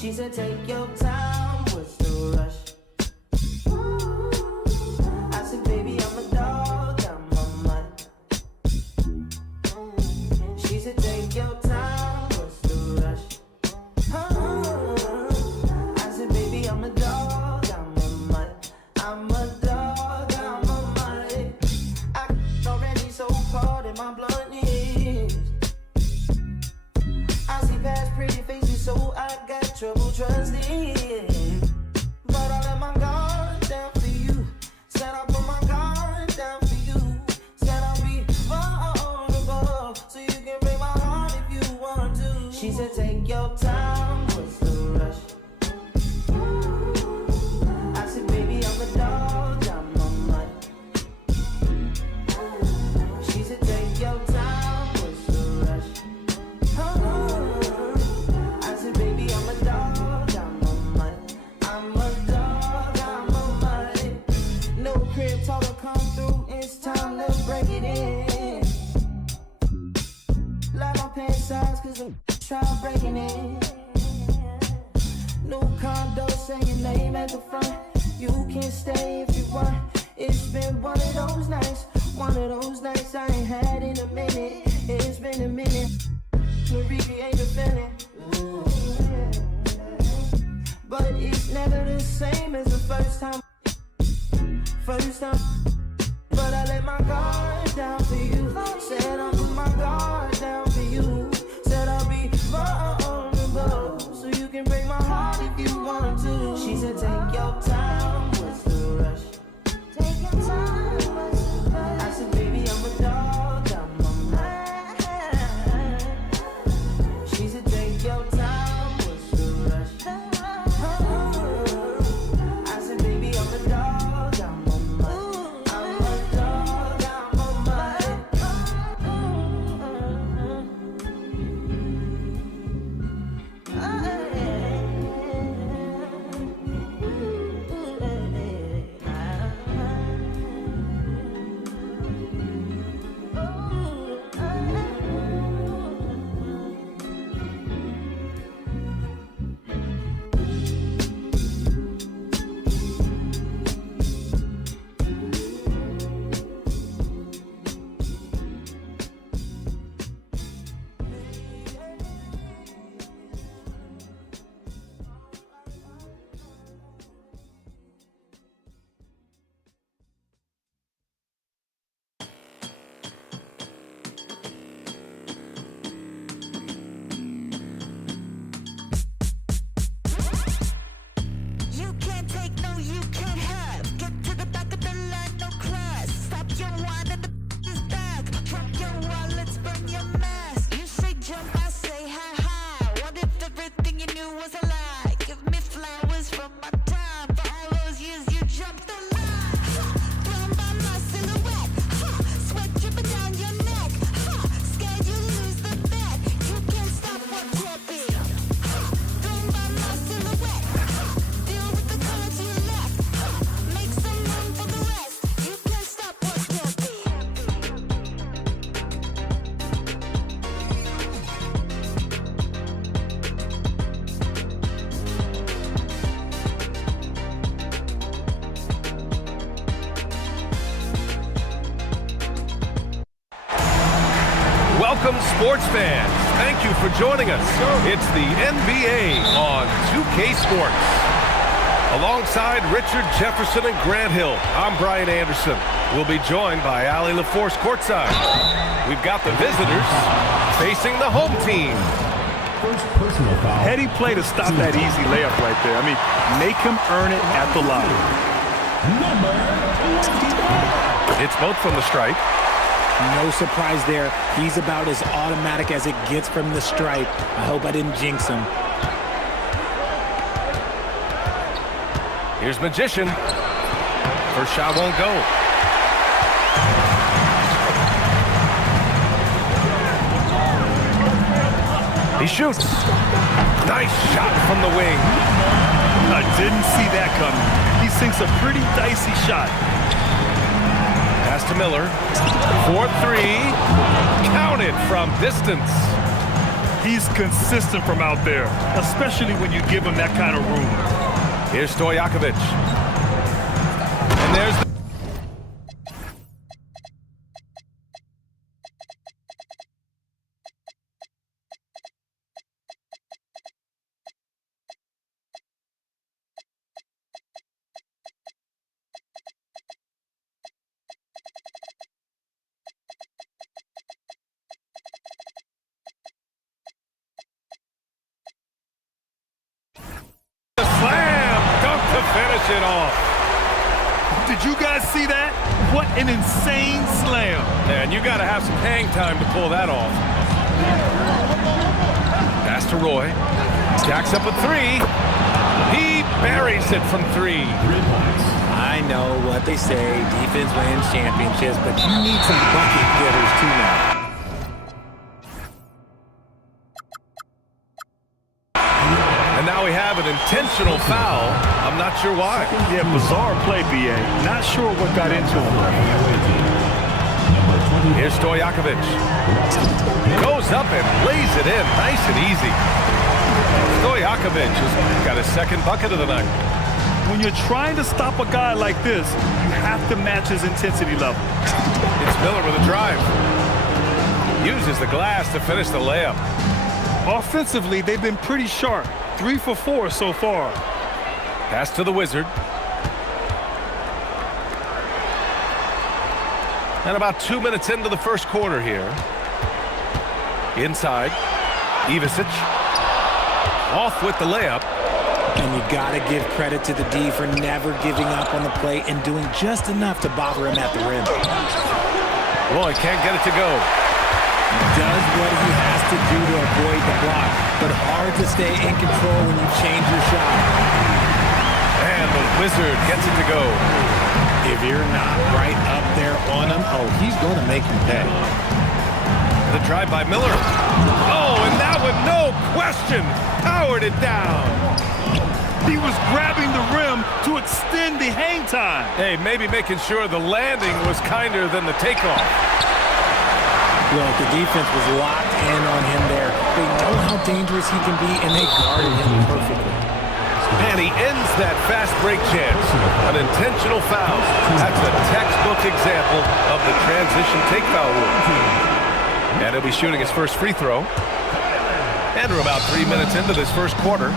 She said, take your time, what's the rush? I said, baby, I'm a dog, I'm a mutt. She said, take your time, what's the rush? I said, baby, I'm a dog, I'm a mutt. I'm a dog, I'm a mutt. I already so cold in my bluntness. I see past pretty faces, so I got trouble trusting. But I let my guard down for you. Said I put my guard down for you. Said I'll be vulnerable, so you can break my heart if you want to. She said, take your time, what's the rush? I said, baby, I'm a dog, I'm a mutt. She said, take your time, what's the rush? I said, baby, I'm a dog, I'm a mutt. I'm a dog, I'm a mutt. No crib talk to come through, it's time to break it in. Like my pants size, cause I'm trying breaking in. New condo, say your name at the front. You can stay if you want. It's been one of those nights I ain't had in a minute. It's been a minute. To recreate the feeling. But it's never the same as the first time. But I let my guard down for you. Said I'll put my guard down for you. Said I'll be vulnerable, so you can break my heart if you want to. She said, take your time, what's the rush? Take your time, what's the rush? I said, baby, I'm a dog, I'm a mutt. She said, take your time, what's the rush? I said, baby, I'm a dog, I'm a mutt. I'm a dog, I'm a mutt. You can't take, no, you can't have. Get to the back of the line, no class. Stop your wine and the is back. Drop your wallets, burn your mask. You say jump, I say hi hi. What if everything you knew was a lie? Give me flowers from my time. For all those years you jumped the line. Blown by my silhouette. Sweat dripping down your neck. Scared you lose the bet. You can't stop what can't be. Blown by my silhouette. Deal with the colors you left. Make some room for the rest. You can't stop what can't be. Welcome, sports fans. Thank you for joining us. It's the NBA on 2K Sports. Alongside Richard Jefferson and Grant Hill, I'm Brian Anderson. We'll be joined by Allie LaForce courtside. We've got the visitors facing the home team. First personal foul. Heady play to stop that easy layup right there. I mean, make him earn it at the line. Number 24. It's both from the stripe. No surprise there. He's about as automatic as it gets from the stripe. I hope I didn't jinx him. Here's Magician. First shot won't go. He shoots. Nice shot from the wing. I didn't see that coming. He sinks a pretty dicey shot. Pass to Miller. 4-3. Counted from distance. He's consistent from out there, especially when you give him that kind of room. Here's Stojakovic. And there's the slam dunk to finish it off. Did you guys see that? What an insane slam. And you got to have some hang time to pull that off. Pass to Roy. Stacks up a three. He buries it from three. I know what they say, defense wins championships, but you need some bucket getters too now. And now we have an intentional foul. I'm not sure why. Yeah, bizarre play, B.A. Not sure what got into him. Here's Stojakovic. Goes up and lays it in nice and easy. Stojakovic has got his second bucket of the night. When you're trying to stop a guy like this, you have to match his intensity level. It's Miller with a drive. Uses the glass to finish the layup. Offensively, they've been pretty sharp. 3 for 4 so far. Pass to the Wizard. And about 2 minutes into the first quarter here. Inside. Ivicic. Off with the layup. And you got to give credit to the D for never giving up on the play and doing just enough to bother him at the rim. Roy can't get it to go. Does what he has to do to avoid the block, but hard to stay in control when you change your shot. And the Wizard gets it to go. If you're not right up there on him, oh, he's going to make you pay. The drive by Miller. Oh, and that one, no question, powered it down. He was grabbing the rim to extend the hang time. Hey, maybe making sure the landing was kinder than the takeoff. Look, the defense was locked in on him there. They know how dangerous he can be, and they guarded him perfectly. And he ends that fast break chance. An intentional foul. That's a textbook example of the transition take foul rule. And he'll be shooting his first free throw. And we're about 3 minutes into this first quarter.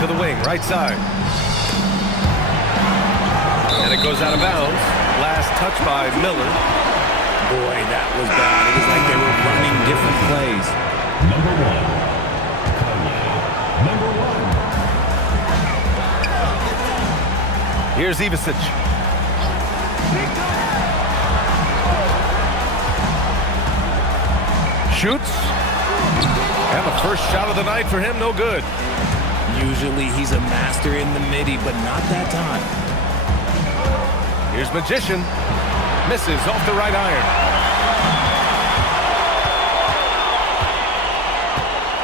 To the wing, right side. And it goes out of bounds. Last touch by Miller. Boy, that was bad. It was like they were running different plays. Number one. Number one. Here's Ivicic. Shoots. And the first shot of the night for him, no good. Usually he's a master in the midi, but not that time. Here's Magician. Misses off the right iron.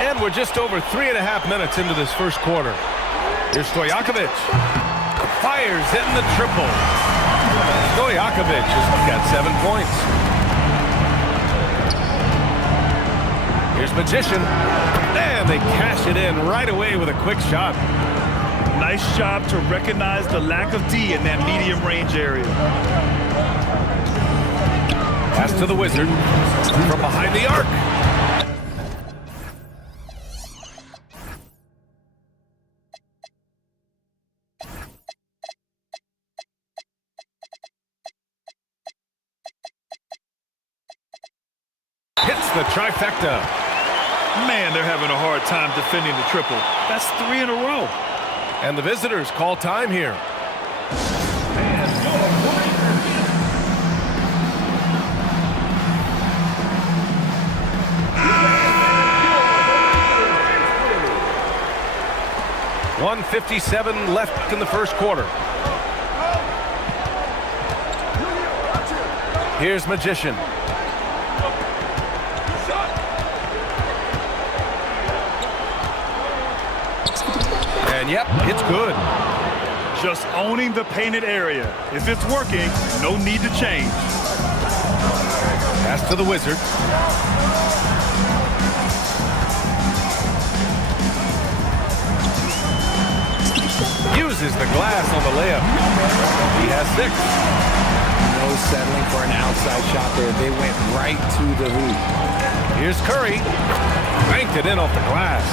And we're just over 3.5 minutes into this first quarter. Here's Stojakovic. Fires in the triple. Stojakovic has got 7 points. Here's Magician. And they cash it in right away with a quick shot. Nice job to recognize the lack of D in that medium range area. Pass to the Wizard from behind the arc. Hits the trifecta. Man, they're having a hard time defending the triple. That's 3 in a row. And the visitors call time here. $1:57 left in the first quarter. Here's Magician. And yep, it's good. Just owning the painted area. If it's working, no need to change. Pass to the Wizard. Uses the glass on the layup. He has 6. No settling for an outside shot there. They went right to the hoop. Here's Curry. Banked it in off the glass.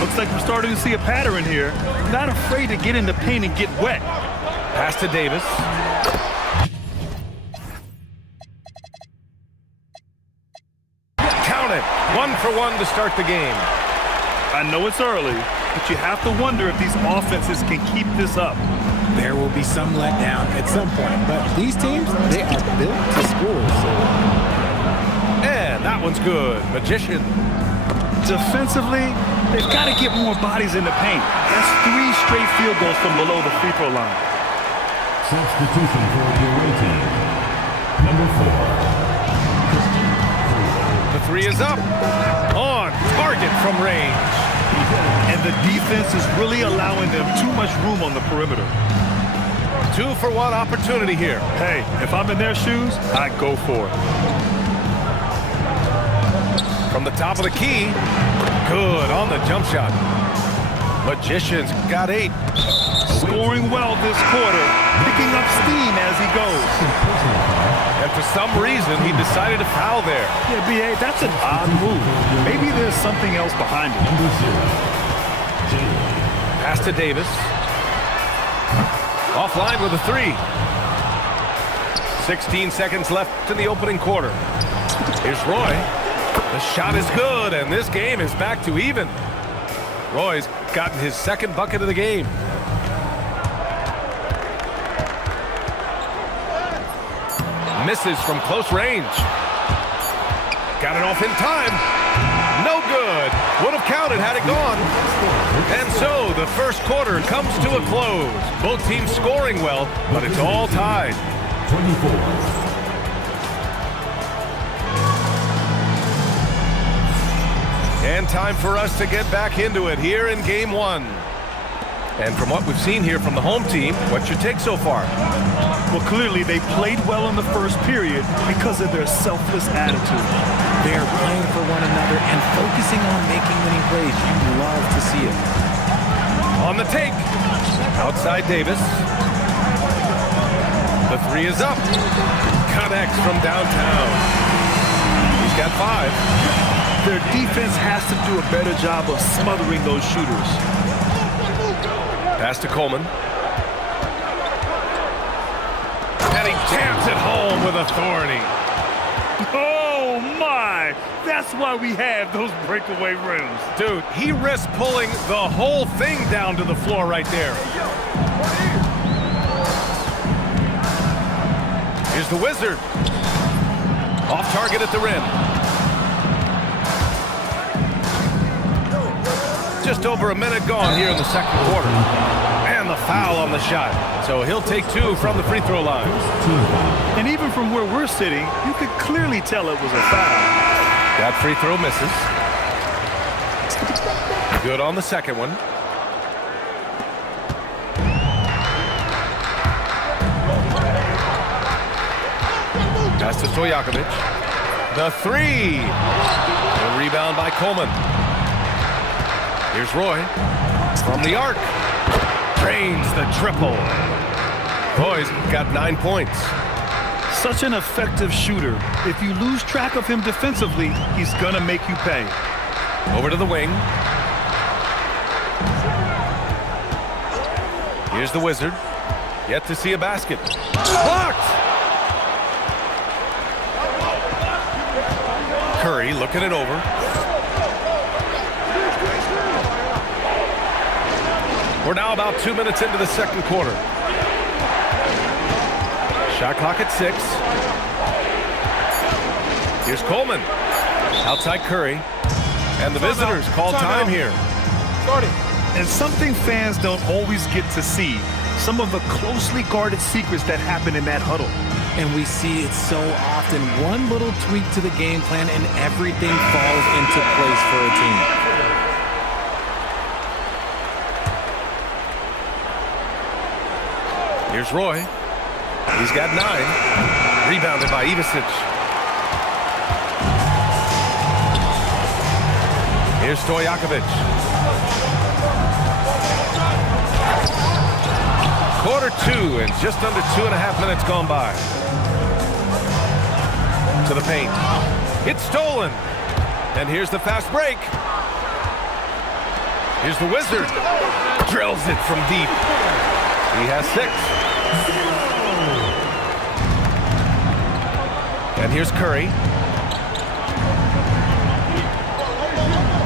Looks like we're starting to see a pattern here. Not afraid to get in the paint and get wet. Pass to Davis. Count it. 1 for 1 to start the game. I know it's early, but you have to wonder if these offenses can keep this up. There will be some letdown at some point, but these teams, they are built to score. And that one's good. Magician. Defensively, they've got to get more bodies in the paint. That's 3 straight field goals from below the free throw line. Substitution for your team. Number 4. The 3 is up. On target from range. And the defense is really allowing them too much room on the perimeter. 2 for 1 opportunity here. Hey, if I'm in their shoes, I'd go for it. From the top of the key. Good on the jump shot. Magician's got 8. Scoring well this quarter, picking up steam as he goes. And for some reason, he decided to foul there. Yeah, B.A., that's an odd move. Maybe there's something else behind it. Pass to Davis. Offline with a 3. 16 seconds left in the opening quarter. Here's Roy. The shot is good, and this game is back to even. Roy's gotten his 2nd bucket of the game. Misses from close range. Got it off in time. No good. Would have counted had it gone. And so the first quarter comes to a close. Both teams scoring well, but it's all tied. 24. And time for us to get back into it here in game 1. And from what we've seen here from the home team, what's your take so far? Well, clearly they played well in the first period because of their selfless attitude. They are playing for one another and focusing on making winning plays. You love to see it. On the take. Outside Davis. The 3 is up. Connects from downtown. He's got 5. Their defense has to do a better job of smothering those shooters. Pass to Coleman. And he jams it home with authority. Oh, my! That's why we have those breakaway rims. Dude, he risked pulling the whole thing down to the floor right there. Here's the Wizard. Off target at the rim. Just over a minute gone here in the second quarter. And the foul on the shot. So he'll take 2 from the free throw line. And even from where we're sitting, you could clearly tell it was a foul. That free throw misses. Good on the second one. Pass to Stojakovic. The 3. The rebound by Coleman. Here's Roy. From the arc. Drains the triple. Roy's got 9 points. Such an effective shooter. If you lose track of him defensively, he's gonna make you pay. Over to the wing. Here's the Wizard. Yet to see a basket. Blocked! Curry looking it over. We're now about 2 minutes into the second quarter. Shot clock at 6. Here's Coleman. Outside Curry. And the visitors call time here. And something fans don't always get to see, some of the closely guarded secrets that happen in that huddle. And we see it so often. One little tweak to the game plan and everything falls into place for a team. Here's Roy. He's got 9. Rebounded by Ivicic. Here's Stojakovic. Quarter 2 and just under 2.5 minutes gone by. To the paint. It's stolen. And here's the fast break. Here's the Wizard. Drills it from deep. He has 6. And here's Curry.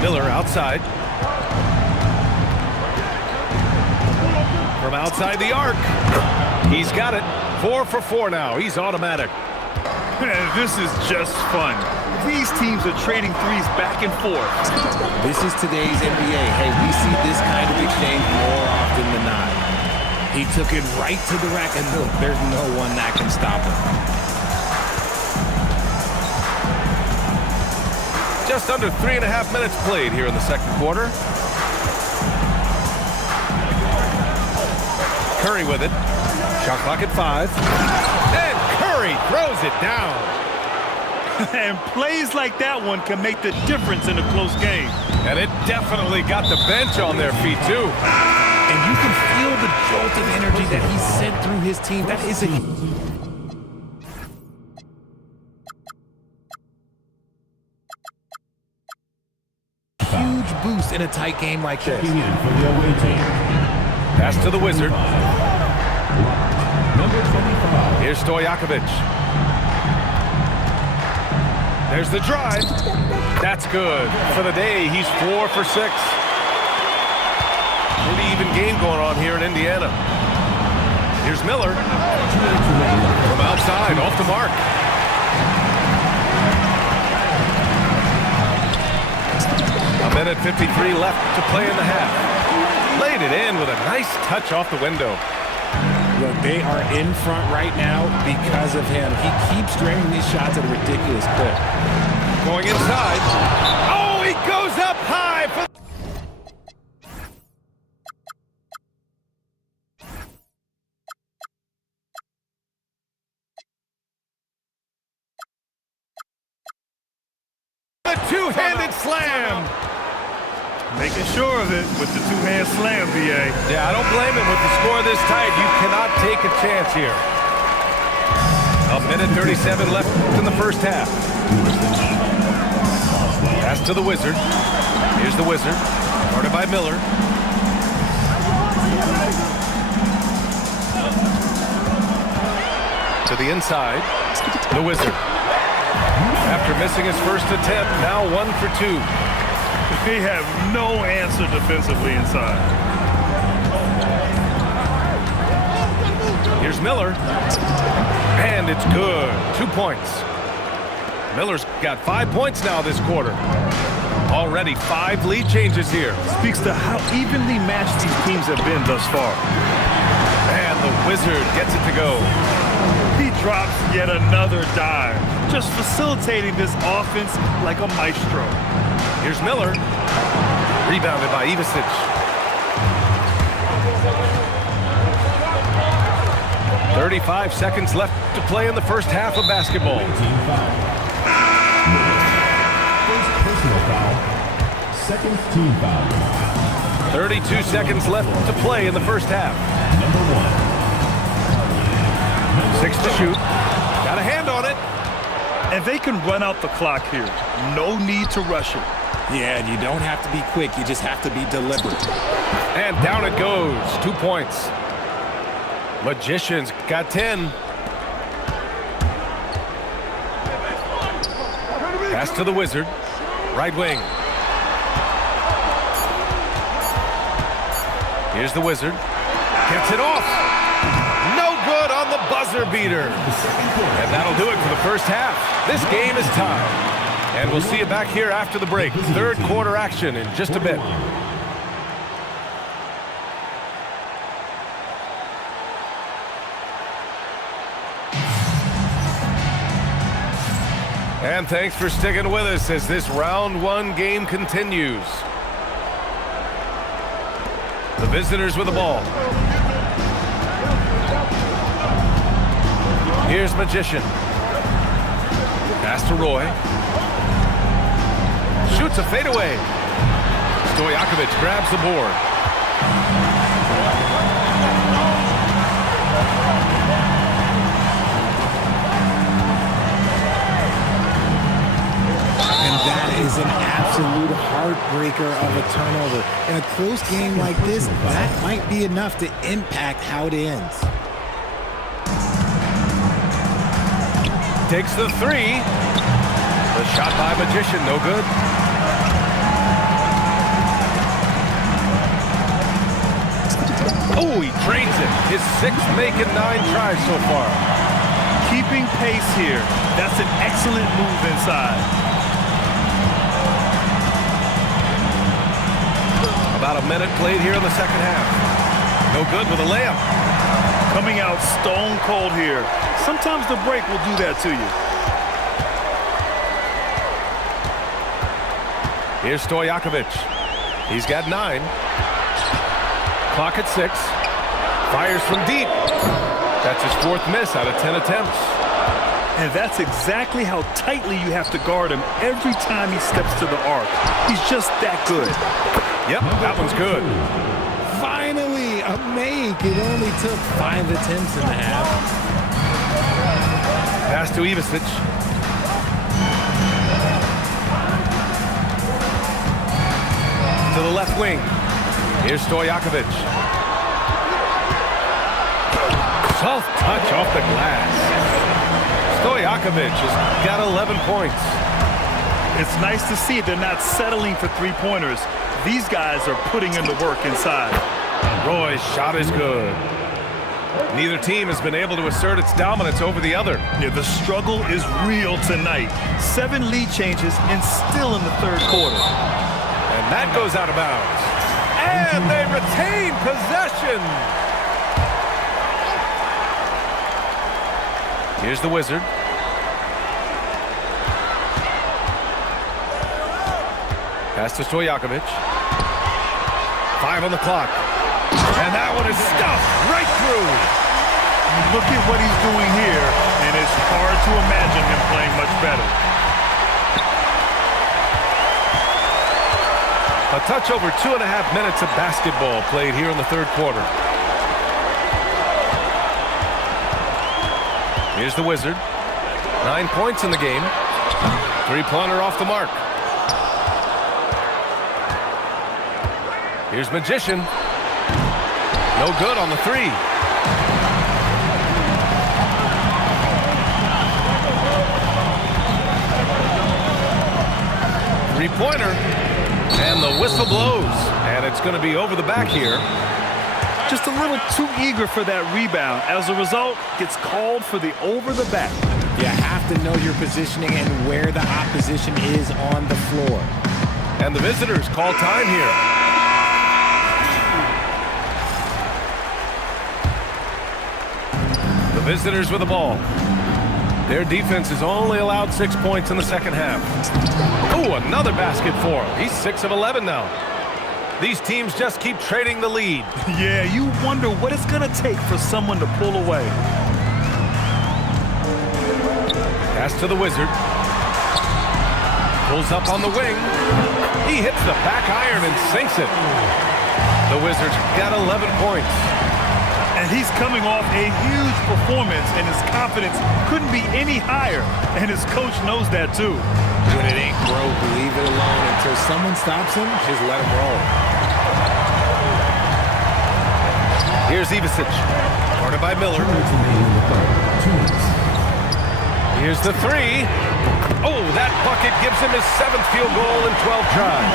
Miller outside. From outside the arc. He's got it. 4 for 4 now. He's automatic. Man, this is just fun. These teams are trading threes back and forth. This is today's NBA. Hey, we see this kind of exchange more often than not. He took it right to the rack, and look, there's no one that can stop him. Just under 3.5 minutes played here in the second quarter. Curry with it. Shot clock at 5. And Curry throws it down. And plays like that one can make the difference in a close game. And it definitely got the bench on their feet, too. And you can feel the jolt of energy that he sent through his team. That is a huge boost in a tight game like this. Checking in for the away team. Pass to the Wizard. Number 25. Here's Stojakovic. There's the drive. That's good. For the day, he's 4 for 6. Pretty even game going on here in Indiana. Here's Miller. From outside, off the mark. A minute 53 left to play in the half. Laid it in with a nice touch off the window. Look, they are in front right now because of him. He keeps draining these shots at a ridiculous clip. Going inside. Oh, he goes up high for the two-handed slam. Making sure of it with the two-hand slam, BA. Yeah, I don't blame him with the score this tight. You cannot take a chance here. A minute 37 left in the first half. Pass to the Wizard. Here's the Wizard. Guarded by Miller. To the inside. The Wizard. After missing his first attempt, now 1 for 2. They have no answer defensively inside. Here's Miller. And it's good. 2 points. Miller's got 5 points now this quarter. Already 5 lead changes here. Speaks to how evenly matched these teams have been thus far. And the Wizard gets it to go. He drops yet another dive, just facilitating this offense like a maestro. Here's Miller. Rebounded by Ivasic. .35 seconds left to play in the first half of basketball. Team foul. First personal foul. Second team foul. 32 seconds left to play in the first half. Number 1. 6 to shoot. Got a hand on it. And they can run out the clock here. No need to rush it. Yeah, and you don't have to be quick. You just have to be deliberate. And down it goes. 2 points. Magicians got 10. Pass to the Wizard. Right wing. Here's the Wizard. Gets it off. No good on the buzzer beater. And that'll do it for the first half. This game is tied. And we'll see you back here after the break. Third quarter action in just a bit. And thanks for sticking with us as this round 1 game continues. The visitors with the ball. Here's Magician. Pass to Roy. Shoots a fadeaway. Stojakovic grabs the board. And that is an absolute heartbreaker of a turnover. In a close game like this, that might be enough to impact how it ends. Takes the three. The shot by Magician, no good. Oh, he trades it. His sixth make in 9 tries so far. Keeping pace here. That's an excellent move inside. About a minute played here in the second half. No good with a layup. Coming out stone cold here. Sometimes the break will do that to you. Here's Stojakovic. He's got 9. Clock at 6. Fires from deep. That's his 4th miss out of 10 attempts. And that's exactly how tightly you have to guard him every time he steps to the arc. He's just that good. Yep, that one's good. Finally, a make. It only took 5 attempts in the half. Pass to Ivicic. To the left wing. Here's Stojakovic. Soft touch off the glass. Stojakovic has got 11 points. It's nice to see they're not settling for three-pointers. These guys are putting in the work inside. Roy's shot is good. Neither team has been able to assert its dominance over the other. Yeah, the struggle is real tonight. 7 lead changes and still in the 3rd quarter. And that goes out of bounds. And they retain possession. Here's the Wizard. Pass to Stojakovic. 5 on the clock. And that one is stuffed right through. Look at what he's doing here, and it's hard to imagine him playing much better. A touch over 2.5 minutes of basketball played here in the 3rd quarter. Here's the Wizard. 9 points in the game. 3-pointer off the mark. Here's Magician. No good on the 3. Three-pointer. And the whistle blows. And it's going to be over the back here. Just a little too eager for that rebound. As a result, gets called for the over the back. You have to know your positioning and where the opposition is on the floor. And the visitors call time here. The visitors with the ball. Their defense has only allowed 6 points in the second half. Oh, another basket for him. He's 6 of 11 now. These teams just keep trading the lead. Yeah, you wonder what it's going to take for someone to pull away. Pass to the Wizard. Pulls up on the wing. He hits the back iron and sinks it. The Wizards got 11 points. And he's coming off a huge performance, and his confidence couldn't be any higher. And his coach knows that, too. When it ain't broke, leave it alone until someone stops him. Just let him roll. Here's Ivicic. Guarded by Miller. Here's the 3. Oh, that bucket gives him his 7th field goal in 12 tries.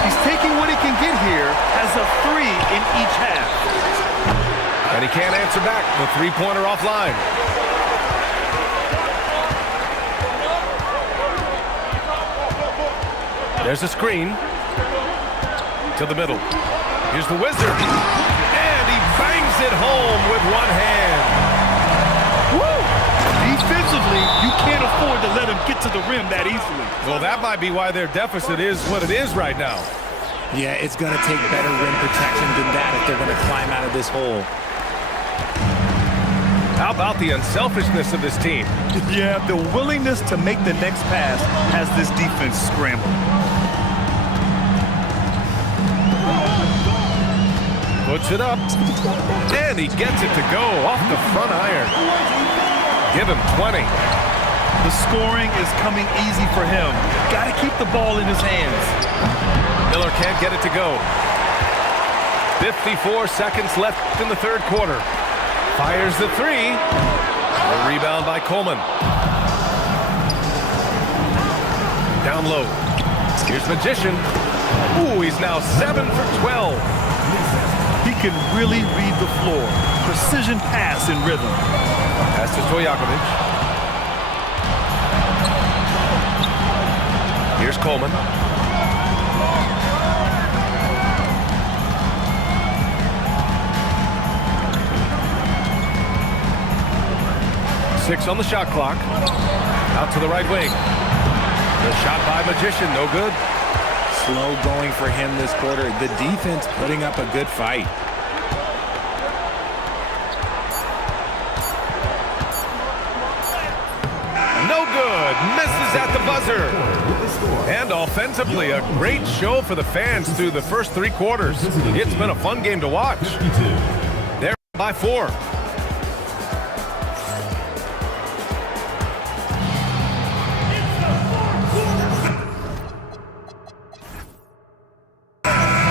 He's taking what he can get here, has a 3 in each half. And he can't answer back. The 3-pointer offline. There's a screen. To the middle. Here's the Wizard. And he bangs it home with one hand. Woo! Defensively, you can't afford to let him get to the rim that easily. Well, that might be why their deficit is what it is right now. Yeah, it's going to take better rim protection than that if they're going to climb out of this hole. How about the unselfishness of this team? Yeah, the willingness to make the next pass has this defense scrambled. Puts it up. And he gets it to go off the front iron. Give him 20. The scoring is coming easy for him. Got to keep the ball in his hands. Miller can't get it to go. 54 seconds left in the third quarter. Fires the three. A rebound by Coleman. Down low. Here's Magician. Ooh, he's now 7 for 12. He can really read the floor. Precision pass in rhythm. Pass to Stojakovic. Here's Coleman. Six on the shot clock. Out to the right wing. The shot by Magician, no good. Slow going for him this quarter. The defense putting up a good fight. No good. Misses at the buzzer. And offensively, a great show for the fans through the first three quarters. It's been a fun game to watch. They're by 4.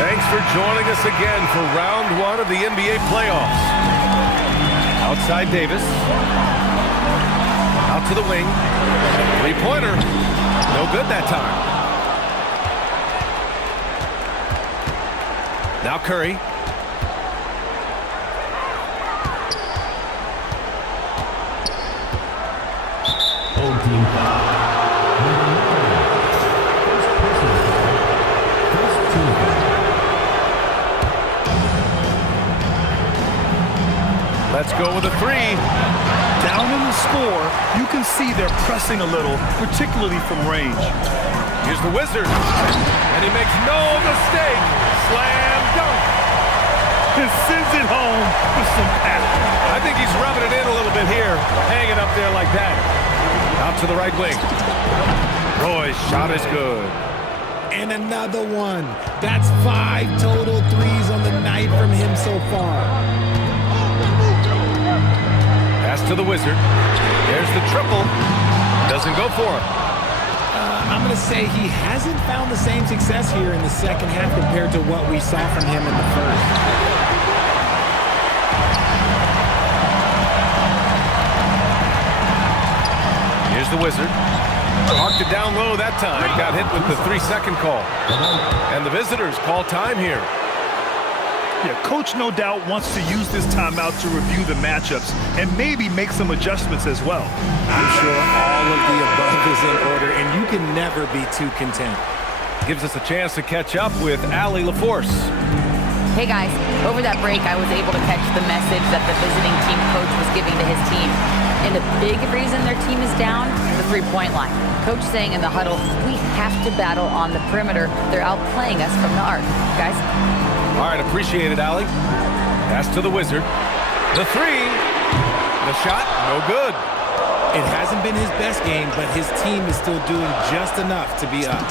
Thanks for joining us again for round 1 of the NBA playoffs. Outside Davis. Out to the wing. Three-pointer. No good that time. Now Curry. Home team foul. First team foul. Let's go with a 3. Down in the score, you can see they're pressing a little, particularly from range. Here's the Wizard. And he makes no mistake. Slam dunk. And sends it home with some action. I think he's rubbing it in a little bit here. Hanging up there like that. Out to the right wing. Roy's shot is good. And another one. That's 5 total threes on the night from him so far. Pass to the Wizard. There's the triple. Doesn't go for him. I'm going to say he hasn't found the same success here in the second half compared to what we saw from him in the first. Here's the Wizard. Marked it down low that time. Got hit with the 3-second call. And the visitors call time here. Yeah, coach no doubt wants to use this timeout to review the matchups and maybe make some adjustments as well. I'm sure all of the above is in order, and you can never be too content. Gives us a chance to catch up with Allie LaForce. Hey guys, over that break I was able to catch the message that the visiting team coach was giving to his team. And a big reason their team is down, the three-point line. Coach saying in the huddle, we have to battle on the perimeter. They're outplaying us from the arc. Guys? All right, appreciate it, Allie. Pass to the Wizard. The 3. The shot, no good. It hasn't been his best game, but his team is still doing just enough to be up.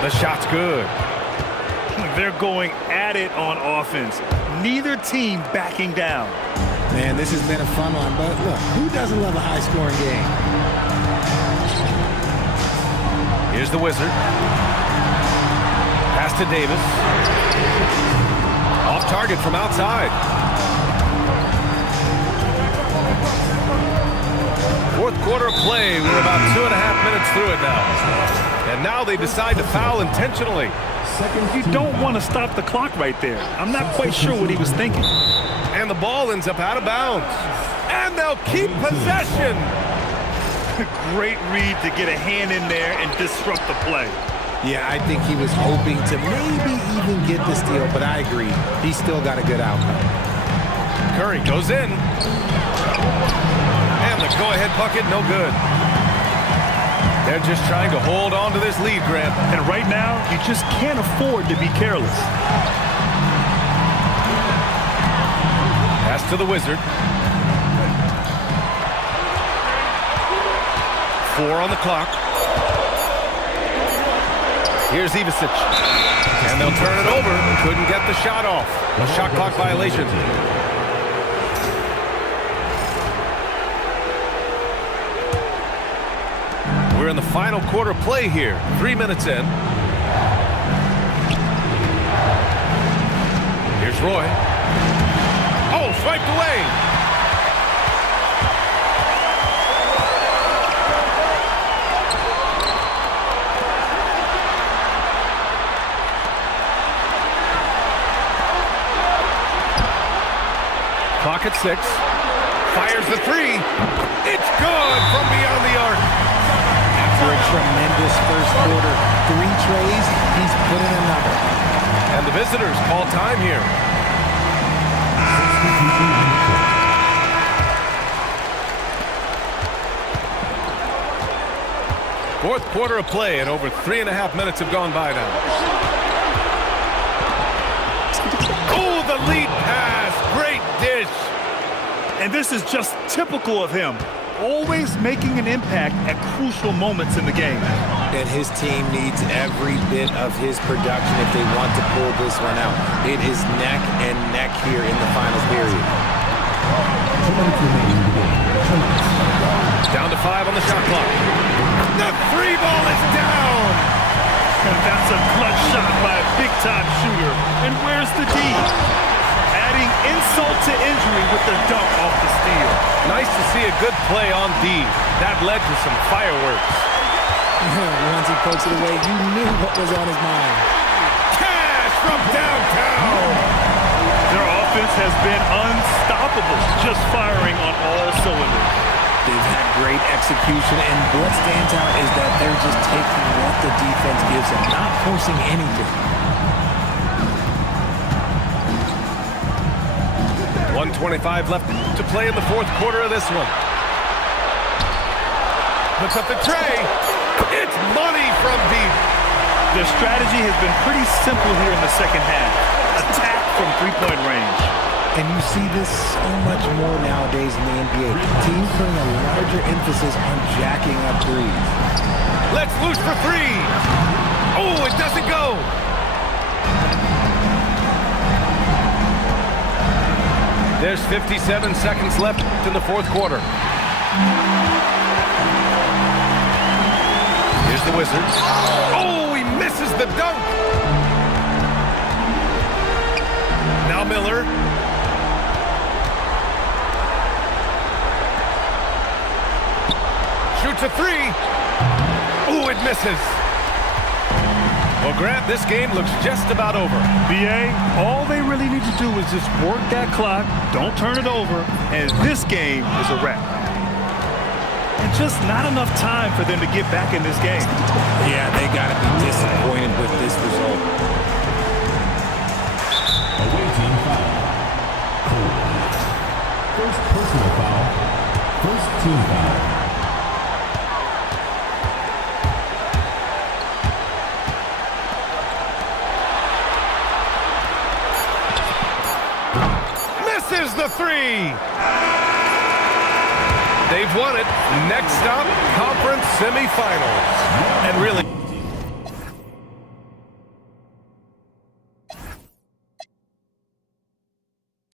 The shot's good. They're going at it on offense. Neither team backing down. Man, this has been a fun one, but look, who doesn't love a high-scoring game? Here's the Wizard. Pass to Davis. Off target from outside. Fourth quarter of play. We're about 2.5 minutes through it now. And now they decide to foul intentionally. You don't want to stop the clock right there. I'm not quite sure what he was thinking. And the ball ends up out of bounds. And they'll keep possession. Great read to get a hand in there and disrupt the play. Yeah, I think he was hoping to maybe even get the steal, but I agree. He still got a good outcome. Curry goes in. And the go-ahead bucket, no good. They're just trying to hold on to this lead, Grant. And right now, you just can't afford to be careless. Pass to the Wizard. 4 on the clock. Here's Ivicic. And they'll turn it over. Couldn't get the shot off. A shot clock violation. We're in the final quarter play here. 3 minutes in. Here's Roy. Oh, swiped away. Clock at 6. Fires the 3. It's good from beyond the arc. After a tremendous first quarter, 3 trays, he's put in another. And the visitors call time here. Fourth quarter of play, and over 3.5 minutes have gone by now. Oh, the lead pass. Great dish. And this is just typical of him. Always making an impact at crucial moments in the game. And his team needs every bit of his production if they want to pull this one out. It is neck and neck here in the final period. Down to 5 on the shot clock. The 3 ball is down. And that's a clutch shot by a big-time shooter. And where's the D? Adding insult to injury with the dunk off the steal. Nice to see a good play on D. That led to some fireworks. Once he pokes it away, you knew what was on his mind. Cash from downtown. Their offense has been unstoppable, just firing on all cylinders. They've had great execution, and what stands out is that they're just taking what the defense gives them, not forcing anything. 1:25 left to play in the fourth quarter of this one. Puts up the tray. It's money from deep. Their strategy has been pretty simple here in the second half. Attack from three-point range. And you see this so much more nowadays in the NBA. Teams putting a larger emphasis on jacking up threes. Let's loose for 3. Oh, it doesn't go. There's 57 seconds left in the fourth quarter. Here's the Wizards. Oh, he misses the dunk. Now Miller. Shoots a 3. Ooh, it misses. Well, Grant, this game looks just about over. BA, all they really need to do is just work that clock, don't turn it over, and this game is a wrap. And just not enough time for them to get back in this game. Yeah, they got to be disappointed with this result. Away team foul. First personal foul. First team foul. Misses the 3. They've won it. Next stop, conference semifinals.